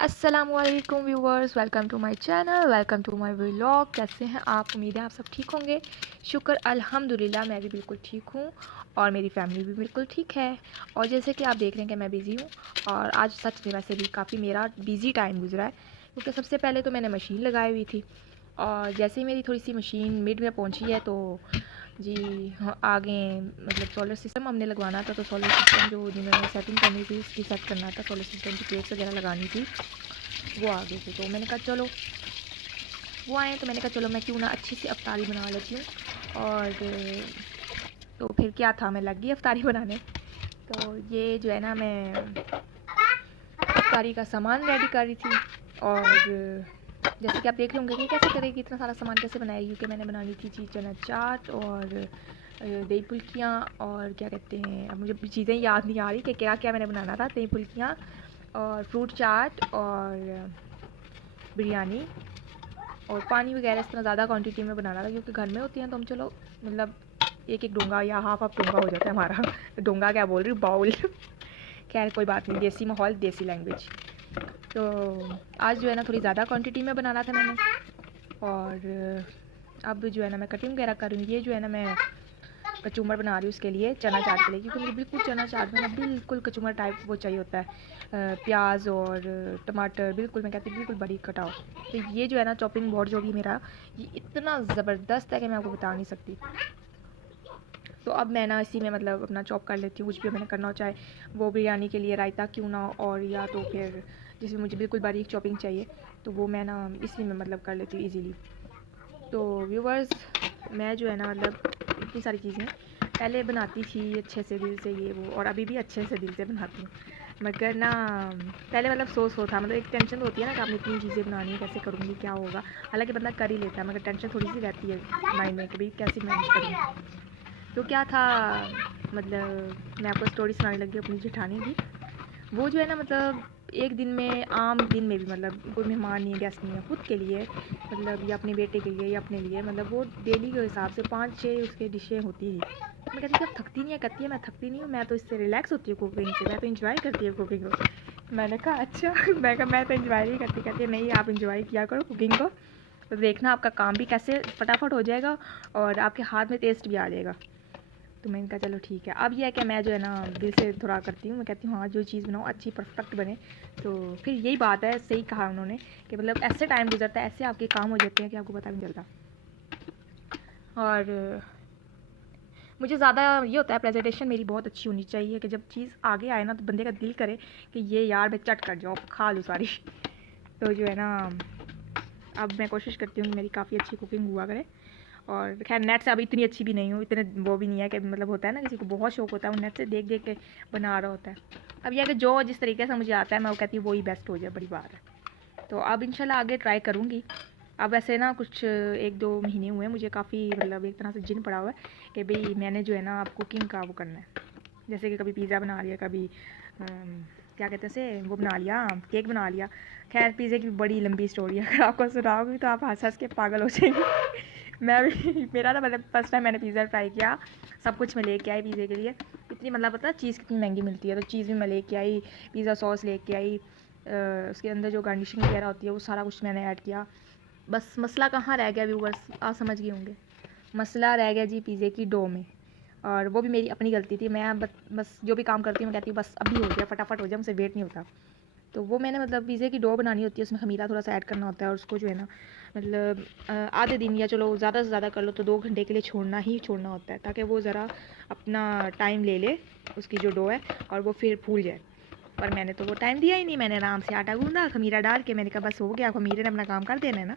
अस्सलामुअलैकुम viewers, welcome to my channel, welcome to my vlog. कैसे हैं आप? उम्मीद है आप सब ठीक होंगे। शुक्र अल्हम्दुलिल्लाह, मैं भी बिल्कुल ठीक हूँ और मेरी फैमिली भी बिल्कुल ठीक है। और जैसे कि आप देख रहे हैं कि मैं बिज़ी हूँ और आज सच में वैसे भी काफ़ी मेरा बिज़ी टाइम गुजरा है, क्योंकि सबसे पहले तो मैंने मशीन लगाई हुई थी और जैसे ही मेरी थोड़ी सी मशीन मिड में पहुँची है तो जी हाँ, आगे मतलब सोलर सिस्टम हमने लगवाना था। तो सोलर सिस्टम जो जिन्होंने सेटिंग करनी थी उसकी सेट करना था, सोलर सिस्टम की प्लेट्स वगैरह लगानी थी, वो आ गए थे। तो मैंने कहा चलो वो आए, तो मैंने कहा चलो मैं क्यों ना अच्छी सी अफ्तारी बना लेती हूँ। और तो फिर क्या था, मैं लग गई अफ्तारी बनाने। तो ये जो है ना, मैं अफ्तारी का सामान रेडी कर रही थी और जैसे कि आप देख लेंगे कि कैसे करेगी, इतना सारा सामान कैसे बनाएगी, क्योंकि मैंने बनानी थी चना चाट और दही फुल्कियाँ और क्या कहते हैं, अब मुझे चीज़ें याद नहीं आ रही कि क्या क्या मैंने बनाना था। दही फुल्कियाँ और फ्रूट चाट और बिरयानी और पानी वगैरह इस तरह ज़्यादा क्वांटिटी में बनाना था, क्योंकि घर में होती हैं तो हम चलो मतलब एक एक डोंगा या हाफ हाफ डोंगा हो जाता है हमारा। डोंगा क्या बोल रही हूँ, बाउल। खैर कोई बात नहीं, देसी माहौल देसी लैंग्वेज। तो आज जो है ना थोड़ी ज़्यादा क्वांटिटी में बनाना था मैंने। और अब जो है ना मैं कटिंग वगैरह कर रही हूँ। ये जो है ना मैं कचूमर बना रही हूँ उसके लिए, चना चाट के लिए, क्योंकि मुझे बिल्कुल चना चाट में ना बिल्कुल कचूमर टाइप वो चाहिए होता है। प्याज और टमाटर बिल्कुल, मैं कहती हूँ बिल्कुल बारीक कटाओ। तो ये जो है ना चॉपिंग बोर्ड जो भी मेरा, ये इतना ज़बरदस्त है कि मैं आपको बता नहीं सकती। तो अब मैं ना इसी में मतलब अपना चॉप कर लेती हूँ, कुछ भी मैंने करना हो, चाहे वो बिरयानी के लिए रायता क्यों ना हो, और या तो फिर जिसमें मुझे बिल्कुल बारीक चॉपिंग चाहिए तो वो मैं ना इसी में मतलब कर लेती हूँ ईज़िली। तो व्यूवर्स, मैं जो है ना मतलब इतनी सारी चीज़ें पहले बनाती थी अच्छे से दिल से ये वो, और अभी भी अच्छे से दिल से बनाती हूँ, मगर ना पहले मतलब सो था, मतलब एक टेंशन होती है ना कि आपने इतनी चीज़ें बनानी है, कैसे करूँगी, क्या होगा। हालांकि बंदा कर ही लेता है, मगर टेंशन थोड़ी सी रहती है माइंड में कि भाई कैसे मैनेज करूँ। तो क्या था, मतलब मैं आपको स्टोरी सुनाने लगी अपनी जेठानी की। वो जो है ना मतलब एक दिन में, आम दिन में भी, मतलब कोई मेहमान नहीं है, गेस्ट नहीं है, खुद के लिए मतलब, या अपने बेटे के लिए या अपने लिए, मतलब वो डेली के हिसाब से 5-6 उसके डिशें होती ही। मैं कहती थी अब थकती नहीं है, कहती है मैं थकती नहीं हूँ, मैं तो इससे रिलैक्स होती हूँ कुकिंग से, मैं तो इंजॉय करती हूँ कुकिंग को। मैंने कहा अच्छा। मैं कहा मैं तो इंजॉय नहीं करती। कहती है नहीं, आप इंजॉय किया करो कुकिंग को, तो देखना आपका काम भी कैसे फटाफट हो जाएगा और आपके हाथ में टेस्ट भी आ जाएगा। तो मैंने कहा चलो ठीक है। अब यह है कि मैं जो है ना दिल से थोड़ा करती हूँ, मैं कहती हूँ हाँ जो चीज़ बनाओ अच्छी परफेक्ट बने। तो फिर यही बात है, सही कहा उन्होंने कि मतलब ऐसे टाइम गुजरता है, ऐसे आपके काम हो जाते हैं कि आपको पता नहीं चलता। और मुझे ज़्यादा ये होता है, प्रेजेंटेशन मेरी बहुत अच्छी होनी चाहिए कि जब चीज़ आगे आए ना तो बंदे का दिल करे कि ये यार मैं चट कर जाऊँ, खा लूँ सारी। तो जो है ना अब मैं कोशिश करती हूँ कि मेरी काफ़ी अच्छी कुकिंग हुआ करे। और खैर नेट से अभी इतनी अच्छी भी नहीं हूँ, इतने वो भी नहीं है कि मतलब होता है ना किसी को बहुत शौक होता है वो नेट से देख देख के बना रहा होता है। अब यह कि जो जिस तरीके से मुझे आता है मैं वो कहती हूँ वही बेस्ट हो जाए, बड़ी बात है। तो अब इंशाल्लाह आगे ट्राई करूँगी। अब ऐसे ना कुछ 1-2 महीने हुए हैं मुझे, काफ़ी मतलब एक तरह से जिन पड़ा हुआ है कि भाई मैंने जो है ना अब कुकिंग का वो करना है। जैसे कि कभी पिज़्ज़ा बना लिया, कभी क्या कहते हैं से वो बना लिया, केक बना लिया। खैर पिज़्ज़े की बड़ी लंबी स्टोरी है, अगर आपको सुनाओगी तो आप हंस हंस के पागल हो जाएंगे। मैं भी मेरा ना मतलब फर्स्ट टाइम मैंने पिज़्ज़ा ट्राई किया, सब कुछ मैं लेके आई पिज़्ज़े के लिए। इतनी मतलब पता है चीज़ कितनी महंगी मिलती है, तो चीज़ भी मैं लेके आई, पिज़्ज़ा सॉस लेके आई, उसके अंदर जो गार्निशिंग वगैरह होती है वो सारा कुछ मैंने ऐड किया। बस मसला कहाँ रह गया व्यूवर्स, आप समझ गए होंगे। मसला रह गया जी पिज़्ज़े की डो में, और वो भी मेरी अपनी गलती थी। मैं बस जो भी काम करती हूँ मैं कहती हूँ बस अभी हो जाए, फटाफट हो जाए, मुझसे वेट नहीं होता। तो वो मैंने मतलब पिज़्ज़े की डो बनानी होती है, उसमें खमीरा थोड़ा सा ऐड करना होता है, और उसको जो है ना मतलब आधे दिन या चलो ज़्यादा से ज़्यादा कर लो तो 2 घंटे के लिए छोड़ना ही छोड़ना होता है, ताकि वो ज़रा अपना टाइम ले ले उसकी जो डो है और वो फिर फूल जाए। पर मैंने तो वो टाइम दिया ही नहीं, मैंने आराम से आटा गूंदा खमीरा डाल के, मैंने कहा बस हो गया, खमीरे ने अपना काम कर देना है ना।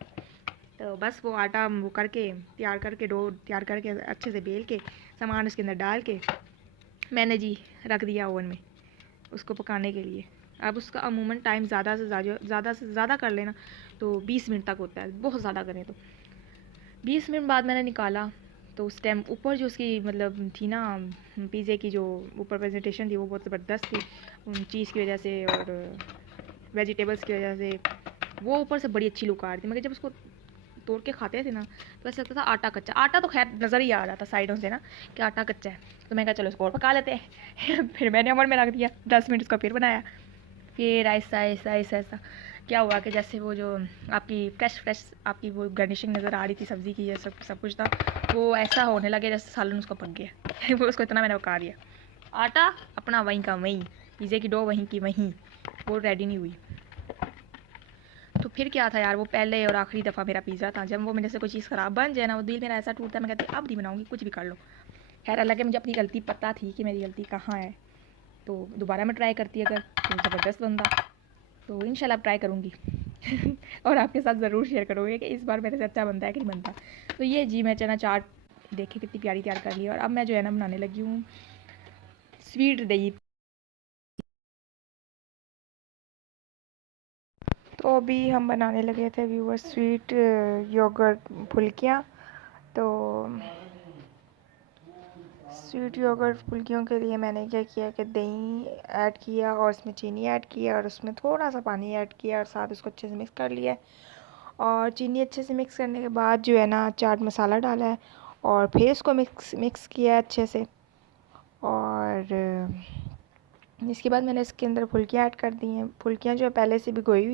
तो बस वो आटा वो करके तैयार करके, डो तैयार करके अच्छे से बेल के सामान उसके अंदर डाल के मैंने जी रख दिया ओवन में उसको पकाने के लिए। अब उसका अमूमन टाइम ज़्यादा कर लेना तो 20 मिनट तक होता है, बहुत ज़्यादा करें तो 20 मिनट बाद मैंने निकाला। तो उस टाइम ऊपर जो उसकी मतलब थी ना पिज़्ज़े की जो ऊपर प्रेजेंटेशन थी वो बहुत ज़बरदस्त थी, उन चीज़ की वजह से और वेजिटेबल्स की वजह से वो ऊपर से बड़ी अच्छी लुक आ रही थी। मगर जब उसको तोड़ के खाते थे ना तो ऐसा लगता था आटा कच्चा। आटा तो खैर नज़र ही आ रहा था साइडों से ना कि आटा कच्चा है। तो मैं कहा चलो इसको और पका लेते हैं। फिर मैंने ओवन में रख दिया, 10 मिनट उसका फिर बनाया। फिर ऐसा ऐसा ऐसा ऐसा क्या हुआ कि जैसे वो जो आपकी फ्रेश आपकी वो गार्निशिंग नज़र आ रही थी सब्ज़ी की, ये सब कुछ था, वो ऐसा होने लगे जैसे सालन उसको पक गया। वो उसको इतना मैंने पका दिया, आटा अपना वहीं का वहीं, पिज़्ज़े की डो वहीं की वहीं, वो रेडी नहीं हुई। तो फिर क्या था यार, वो पहले और आखिरी दफ़ा मेरा पिज़्ज़ा था। जब वो मेरे से कोई चीज़ ख़राब बन जाए ना, वो दिल मेरा ऐसा टूटता है, मैं कहती अब नहीं बनाऊँगी, कुछ भी कर लो। खैर हालांकि मुझे अपनी गलती पता थी कि मेरी गलती कहाँ है, तो दोबारा मैं ट्राई करती अगर तो ज़बरदस्त बनता, तो इंशाल्लाह ट्राई करूँगी। और आपके साथ ज़रूर शेयर करूँगी कि इस बार मेरे से अच्छा बनता है कि नहीं बनता। तो ये जी मैं चना चाट देखिए कितनी प्यारी तैयार कर ली, और अब मैं जो है ना बनाने लगी हूँ स्वीट दही। तो अभी हम बनाने लगे थे व्यूअर स्वीट योगर्ट फुल्कियाँ। तो स्वीट योगर्ट फुल्कियों के लिए मैंने क्या किया कि दही ऐड किया और उसमें चीनी ऐड किया और उसमें थोड़ा सा पानी ऐड किया और साथ उसको अच्छे से मिक्स कर लिया। और चीनी अच्छे से मिक्स करने के बाद जो है ना चाट मसाला डाला है और फिर इसको मिक्स किया अच्छे से। और इसके बाद मैंने इसके अंदर फुल्कियाँ ऐड कर दी हैं। फुल्कियाँ जो है पहले से भिगोई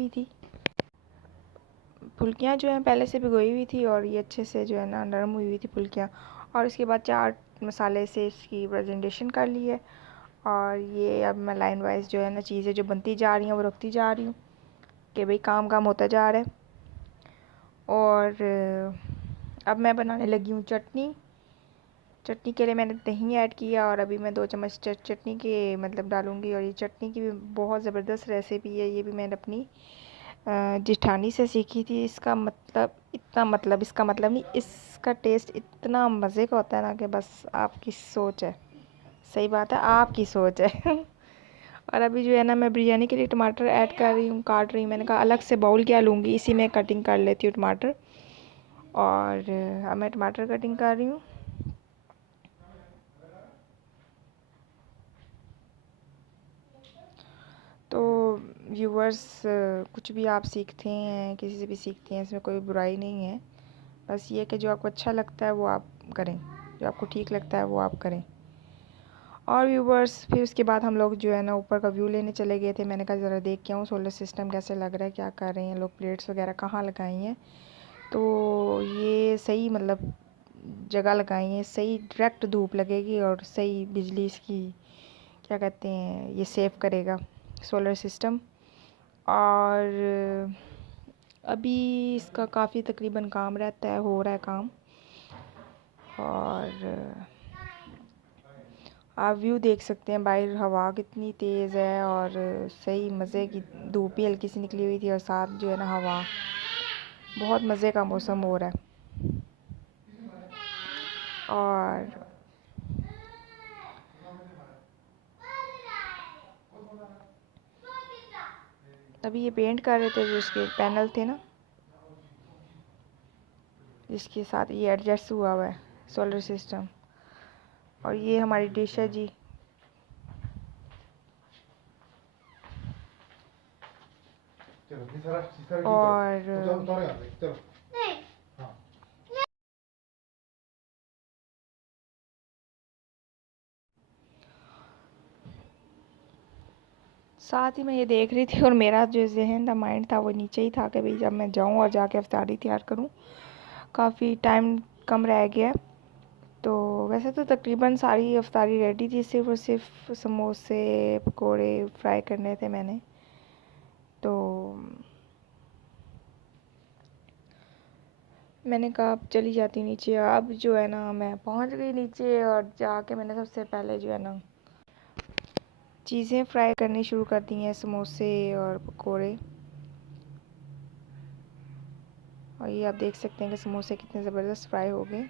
हुई थी, और ये अच्छे से जो है ना नरम हुई थी फुल्कियाँ। और इसके बाद चाट मसाले से इसकी प्रेजेंटेशन कर ली है। और ये अब मैं लाइन वाइज जो है ना चीज़ें जो बनती जा रही हैं वो रखती जा रही हूँ कि भाई काम होता जा रहा है। और अब मैं बनाने लगी हूँ चटनी। चटनी के लिए मैंने दही ऐड किया और अभी मैं 2 चम्मच चटनी के मतलब डालूँगी। और ये चटनी की भी बहुत ज़बरदस्त रेसिपी है, ये भी मैंने अपनी जिठानी से सीखी थी। इसका मतलब नहीं, इसका टेस्ट इतना मज़े का होता है ना कि बस आपकी सोच है, सही बात है, आपकी सोच है। और अभी जो है ना मैं बिरयानी के लिए टमाटर ऐड कर रही हूँ, काट रही हूँ। मैंने कहा अलग से बाउल क्या लूँगी, इसी में कटिंग कर लेती हूँ टमाटर। और अब मैं टमाटर कटिंग कर रही हूँ। तो व्यूवर्स कुछ भी आप सीखते हैं, किसी से भी सीखते हैं, इसमें कोई बुराई नहीं है। बस ये कि जो आपको अच्छा लगता है वो आप करें, जो आपको ठीक लगता है वो आप करें। और व्यूवर्स फिर उसके बाद हम लोग जो है ना ऊपर का व्यू लेने चले गए थे। मैंने कहा ज़रा देख के आऊँ सोलर सिस्टम कैसे लग रहा है, क्या कर रहे हैं लोग, प्लेट्स वगैरह कहाँ लगाई हैं। तो ये सही मतलब जगह लगाई है, सही डायरेक्ट धूप लगेगी और सही बिजली इसकी क्या कहते हैं ये सेव करेगा सोलर सिस्टम। और अभी इसका काफ़ी तकरीबन काम रहता है, हो रहा है काम। और आप व्यू देख सकते हैं, बाहर हवा कितनी तेज़ है और सही मज़े की धूप भी हल्की सी निकली हुई थी और साथ जो है ना हवा, बहुत मज़े का मौसम हो रहा है। और अभी ये पेंट कर रहे थे जो इसके पैनल थे ना, जिसके साथ ये एडजस्ट हुआ है सोलर सिस्टम। और ये हमारी डिश है जी। और साथ ही मैं ये देख रही थी और मेरा जो जहन था, माइंड था, वो नीचे ही था कि भाई जब मैं जाऊँ और जाके अफ्तारी तैयार करूँ। काफ़ी टाइम कम रह गया। तो वैसे तो तकरीबन सारी अफ्तारी रेडी थी, सिर्फ और सिर्फ समोसे पकोड़े फ्राई करने थे मैंने। तो मैंने कहा अब चली जाती नीचे। अब जो है ना मैं पहुंच गई नीचे और जाके मैंने सबसे पहले जो है ना चीज़ें फ्राई करनी शुरू कर दी हैं, समोसे और पकोड़े। और ये आप देख सकते हैं कि समोसे कितने ज़बरदस्त फ्राई हो गए।